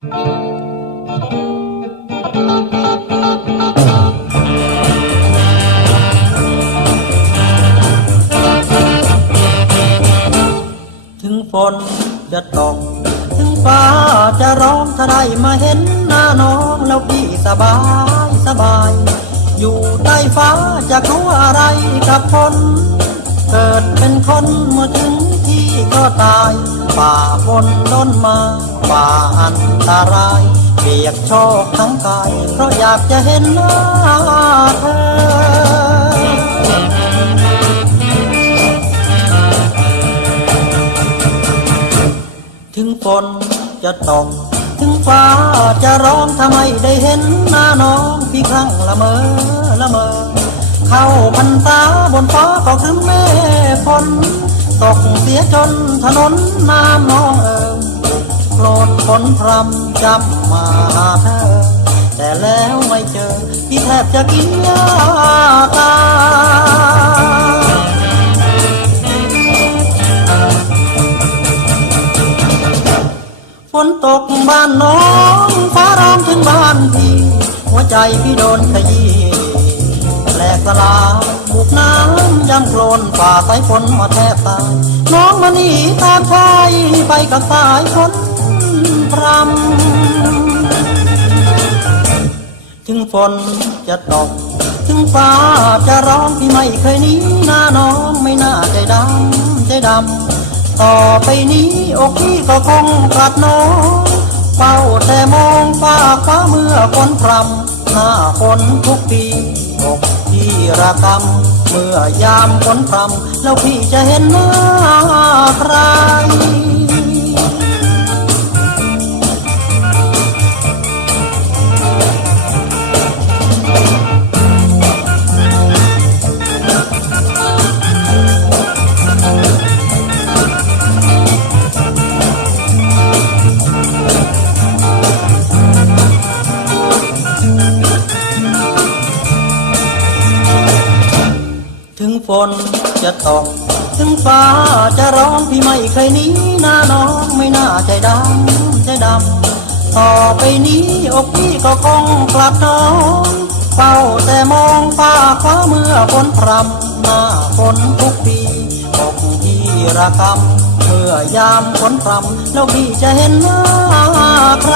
ถึงฝนจะตก ถึงฟ้าจะร้องถ้าได้มาเห็นหน้าน้องแล้วพี่สบายสบาย อยู่ใต้ฟ้าจะกลัวอะไรกับฝนเกิดเป็นคนเมื่อถึง ก็ตายฝ่าฝนล้นมาฝ่าอันตรายเปียกโชกทั้งกาย เพราะอยากจะเห็นหน้าเธอ ถึงฝนจะตกถึงฟ้าจะร้องทำไมได้เห็นหน้าน้องพี่ครั้งละเมอละเมอ เข้าพันตาบนฟ้าก็คือแม่ฝน ตกเสียจนถนนน้ำนองเอ่ยโกรธฝนพรำจำมาหาเธอ แต่แล้วไม่เจอพี่แทบจะกินยาตายฝนตกบ้านน้องฟ้าร้องถึงบ้านพี่ หัวใจพี่โดนขยี้ กสลายบุกน้ำย่ำโคลนฝ่าสายฝนมาแทบตายน้องมานีตามชายไปกับสายฝนพรำถึงฝนจะตก ถึงฟ้าจะร้องพี่ไม่เคยหนี้หน้าน้องไม่น่าใจดำใจดำต่อไปนี้อกพี่ก็คงกลัดน้องเฝ้าแต่มองฟ้าฟ้าเมื่อฝนพรำหน้าฝนทุกปี อกพี่ระกำเมื่อยามฝนพรำแล้วพี่จะเห็นหน้าใคร ถึงฝนจะตก ถึงฟ้าจะร้องพี่ไม่เคยหนี้หน้าน้องไม่น่าใจดำใจดำต่อไปนี้อกพี่ก็คงกลับน้องเฝ้าแต่มองฟ้าฟ้าเมื่อฝนพรำหน้าฝนทุกปีอกพี่ระกำเมื่อยามฝนพรำแล้วพี่จะเห็นหน้าใคร